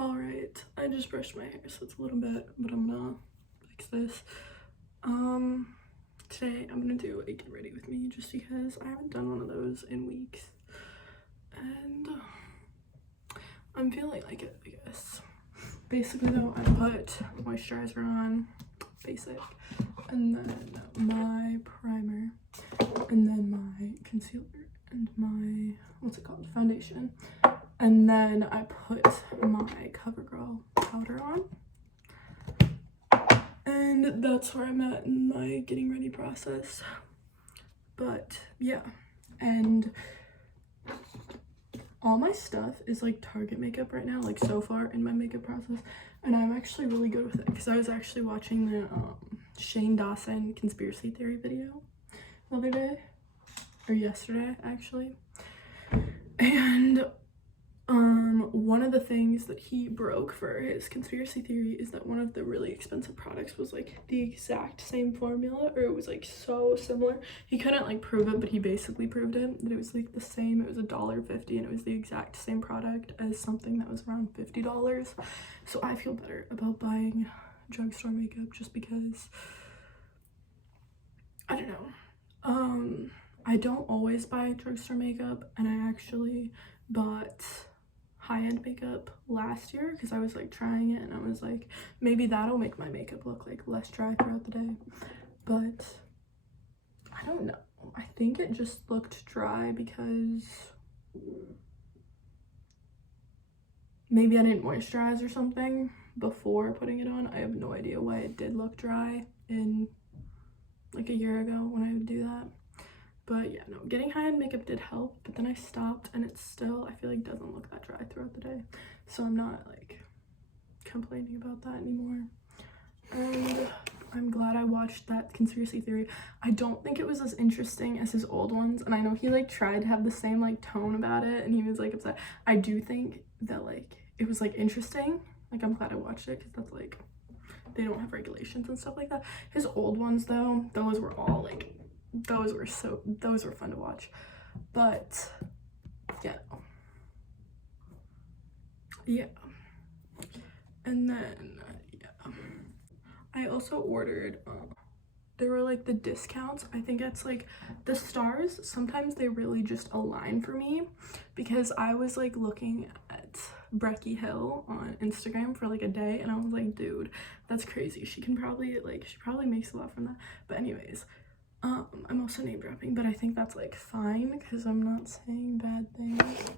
All right, I just brushed my hair, so it's a little bit, but I'm gonna fix this. Today I'm gonna do a get ready with me just because I haven't done one of those in weeks, and I'm feeling like it, I guess. Basically though, I put moisturizer on, basic, and then my primer, and then my concealer, and my, what's it called, foundation. And then I put my CoverGirl powder on. And that's where I'm at in my getting ready process. But yeah, and all my stuff is like Target makeup right now, like so far in my makeup process. And I'm actually really good with it because I was actually watching the Shane Dawson conspiracy theory video the other day, or yesterday actually. And one of the things that he broke for his conspiracy theory is that one of the really expensive products was like the exact same formula, or it was like so similar. He couldn't like prove it, but he basically proved it, that it was like the same. It was $1.50 and it was the exact same product as something that was around $50. So I feel better about buying drugstore makeup just because, I don't know. I don't always buy drugstore makeup, and I actually bought high-end makeup last year because I was like trying it and I was like, maybe that'll make my makeup look like less dry throughout the day. But I don't know, I think it just looked dry because maybe I didn't moisturize or something before putting it on. I have no idea why it did look dry in like a year ago when I would do that. But yeah, no, getting high-end makeup did help, but then I stopped and it still, I feel like, doesn't look that dry throughout the day. So I'm not like complaining about that anymore. And I'm glad I watched that conspiracy theory. I don't think it was as interesting as his old ones, and I know he like tried to have the same like tone about it and he was like upset. I do think that like it was like interesting. Like I'm glad I watched it because that's like, they don't have regulations and stuff like that. His old ones though, those were all like, those were fun to watch. But yeah, and then yeah, I also ordered there were like the discounts. I think it's like the stars, sometimes they really just align for me, because I was like looking at Brecky Hill on Instagram for like a day and I was like, dude, that's crazy. She probably makes a lot from that. But anyways, I'm also name dropping, but I think that's like fine because I'm not saying bad things.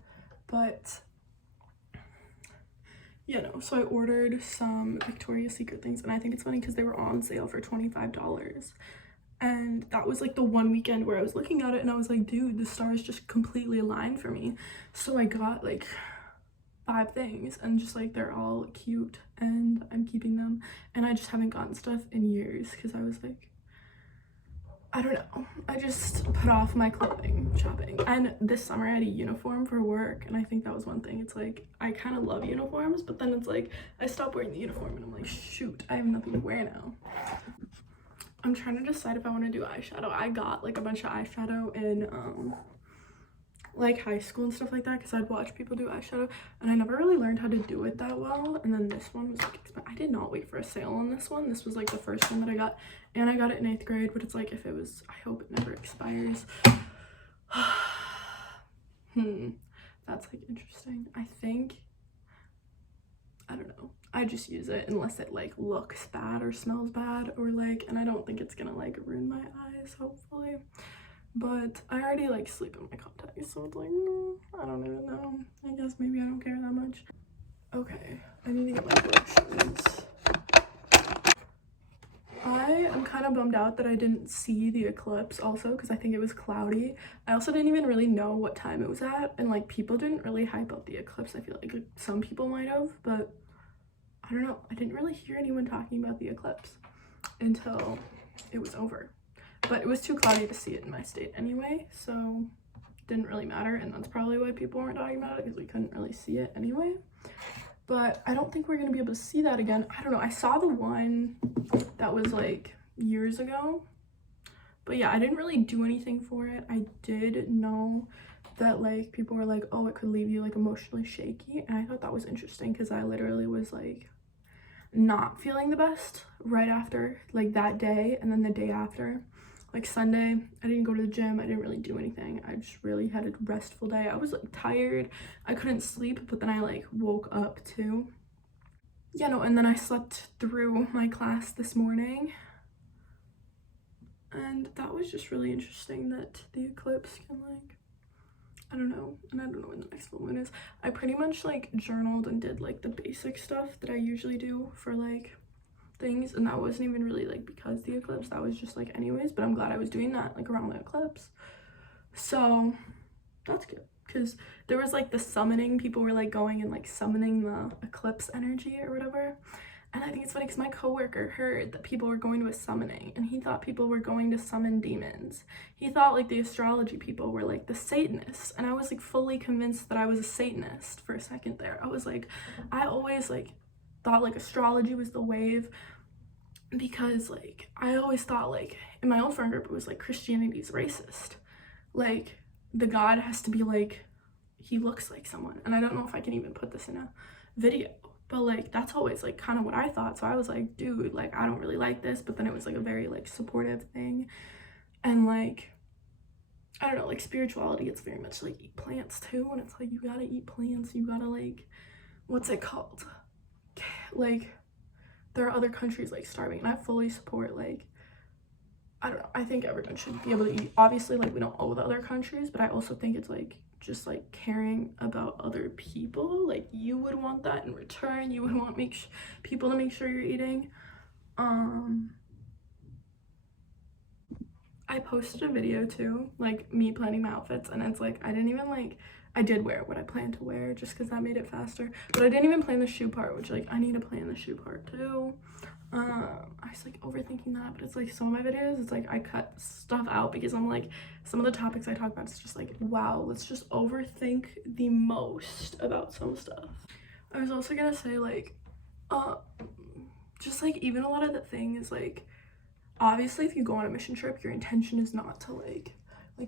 But yeah, no, so I ordered some Victoria's Secret things, and I think it's funny because they were on sale for $25, and that was like the one weekend where I was looking at it and I was like, dude, the stars just completely aligned for me. So I got like 5 things, and just like they're all cute and I'm keeping them, and I just haven't gotten stuff in years because I was like, I don't know, I just put off my clothing shopping. And this summer I had a uniform for work, and I think that was one thing. It's like, I kind of love uniforms, but then it's like, I stopped wearing the uniform and I'm like, shoot, I have nothing to wear now. I'm trying to decide if I want to do eyeshadow. I got like a bunch of eyeshadow in like high school and stuff like that because I'd watch people do eyeshadow, and I never really learned how to do it that well. And then this one was like I did not wait for a sale on this one. This was like the first one that I got, and I got it in 8th grade, but it's like, if it was, I hope it never expires. That's like interesting. I think, I don't know, I just use it unless it like looks bad or smells bad, or like, and I don't think it's gonna like ruin my eyes, hopefully. But I already like sleep in my contacts, so it's like, I don't even know. I guess maybe I don't care that much. Okay, I need to get my brushes. I am kind of bummed out that I didn't see the eclipse also, because I think it was cloudy. I also didn't even really know what time it was at, and like people didn't really hype up the eclipse. I feel like some people might have, but I don't know. I didn't really hear anyone talking about the eclipse until it was over. But it was too cloudy to see it in my state anyway, so it didn't really matter, and that's probably why people weren't talking about it, because we couldn't really see it anyway. But I don't think we're gonna be able to see that again. I don't know, I saw the one that was like years ago, but yeah, I didn't really do anything for it. I did know that like people were like, oh, it could leave you like emotionally shaky, and I thought that was interesting because I literally was like not feeling the best right after like that day, and then the day after, like Sunday, I didn't go to the gym, I didn't really do anything, I just really had a restful day. I was like tired, I couldn't sleep, but then I like woke up too. Yeah, no, and then I slept through my class this morning, and that was just really interesting that the eclipse can like, I don't know, and I don't know when the next full moon is. I pretty much like journaled and did like the basic stuff that I usually do for like things, and that wasn't even really like because the eclipse, that was just like anyways, but I'm glad I was doing that like around the eclipse, so that's good. Because there was like the summoning, people were like going and like summoning the eclipse energy or whatever, and I think it's funny because my coworker heard that people were going to a summoning, and he thought people were going to summon demons. He thought like the astrology people were like the Satanists, and I was like fully convinced that I was a Satanist for a second there. I was like, I always like thought like astrology was the wave, because like I always thought like in my own friend group it was like Christianity's racist, like the god has to be like, he looks like someone, and I don't know if I can even put this in a video, but like that's always like kind of what I thought. So I was like, dude, like I don't really like this, but then it was like a very like supportive thing, and like I don't know, like spirituality, it's very much like eat plants too, and it's like you gotta eat plants, you gotta like, what's it called, like there are other countries like starving, and I fully support like, I don't know, I think everyone should be able to eat. Obviously like we don't owe the other countries, but I also think it's like just like caring about other people, like you would want that in return, you would want people to make sure you're eating. I posted a video too, like me planning my outfits, and it's like I didn't even like, I did wear what I planned to wear just because that made it faster, but I didn't even plan the shoe part, which like I need to plan the shoe part too. I was like overthinking that, but it's like some of my videos, it's like I cut stuff out because I'm like, some of the topics I talk about, it's just like, wow, let's just overthink the most about some stuff. I was also gonna say like, just like even a lot of the things, like obviously if you go on a mission trip, your intention is not to like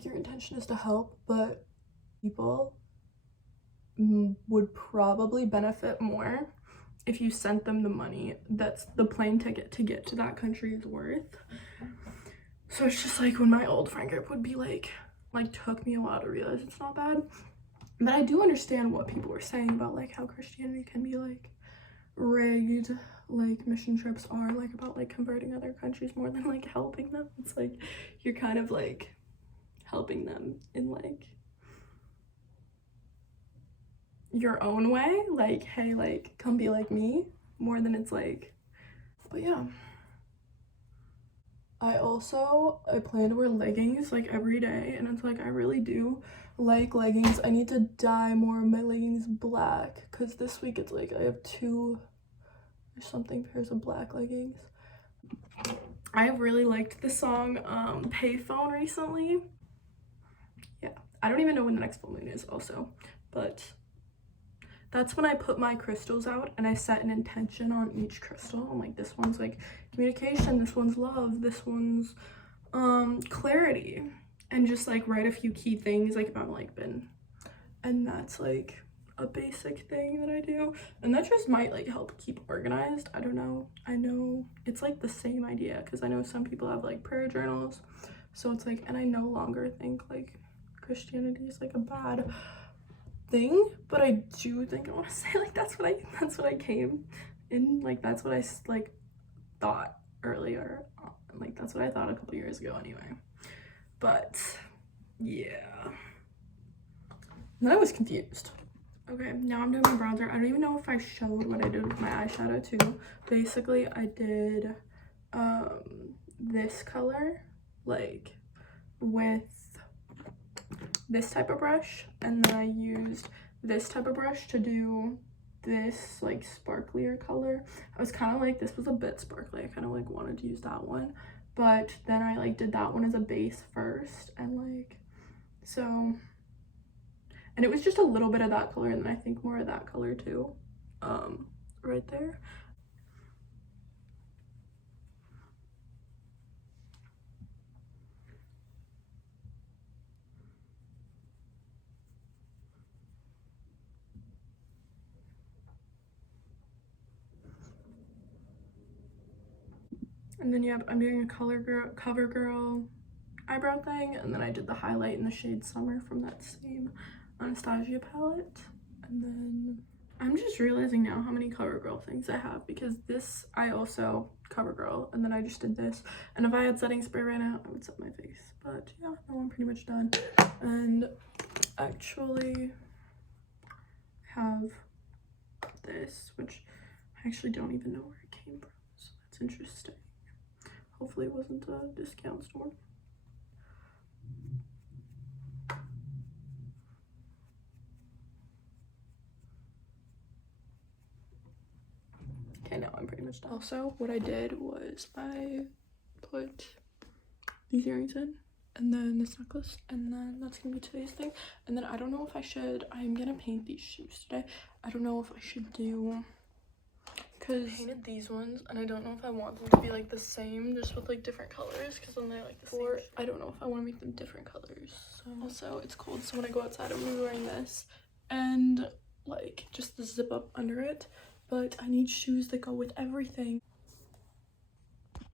your intention is to help, but people would probably benefit more if you sent them the money that's the plane ticket to get to that country is worth. So it's just like when my old friend group would be like took me a while to realize it's not bad, but I do understand what people were saying about like how Christianity can be like rigged, like mission trips are like about like converting other countries more than like helping them. It's like you're kind of like helping them in like your own way, like hey, like come be like me, more than it's like, but yeah. I plan to wear leggings like every day, and it's like I really do like leggings. I need to dye more of my leggings black because this week it's like I have 2 or something pairs of black leggings. I have really liked the song Payphone recently. Yeah, I don't even know when the next full moon is also, but that's when I put my crystals out and I set an intention on each crystal. I'm like, this one's like communication, this one's love, this one's clarity, and just like write a few key things like about like been, and that's like a basic thing that I do, and that just might like help keep organized. I don't know, I know it's like the same idea because I know some people have like prayer journals, so it's like, and I no longer think like Christianity is like a bad thing, but I do think I want to say like that's what I came in, like that's what I like thought earlier, like that's what I thought a couple years ago anyway, but yeah. And then I was confused. Okay, now I'm doing my bronzer. I don't even know if I showed what I did with my eyeshadow too. Basically I did this color like with this type of brush, and then I used this type of brush to do this like sparklier color. I was kind of like, this was a bit sparkly, I kind of like wanted to use that one, but then I like did that one as a base first, and like so, and it was just a little bit of that color, and then I think more of that color too, right there. And then yeah, I'm doing a cover girl eyebrow thing, and then I did the highlight in the shade Summer from that same Anastasia palette. And then I'm just realizing now how many CoverGirl things I have, because this I also CoverGirl, and then I just did this. And if I had setting spray right now, I would set my face. But yeah, now I'm pretty much done. And actually have this, which I actually don't even know where it came from, so that's interesting. Hopefully it wasn't a discount store. Okay, now I'm pretty much done. Also, what I did was I put these earrings in, and then this necklace, and then that's gonna be today's thing. And then I don't know if I should, I'm gonna paint these shoes today. I don't know if I should do, because I painted these ones, and I don't know if I want them to be like the same, just with like different colors, because then they're like the same. Or I don't know if I want to make them different colors. So also, it's cold, so when I go outside, I'm gonna be wearing this, and like just the zip up under it. But I need shoes that go with everything.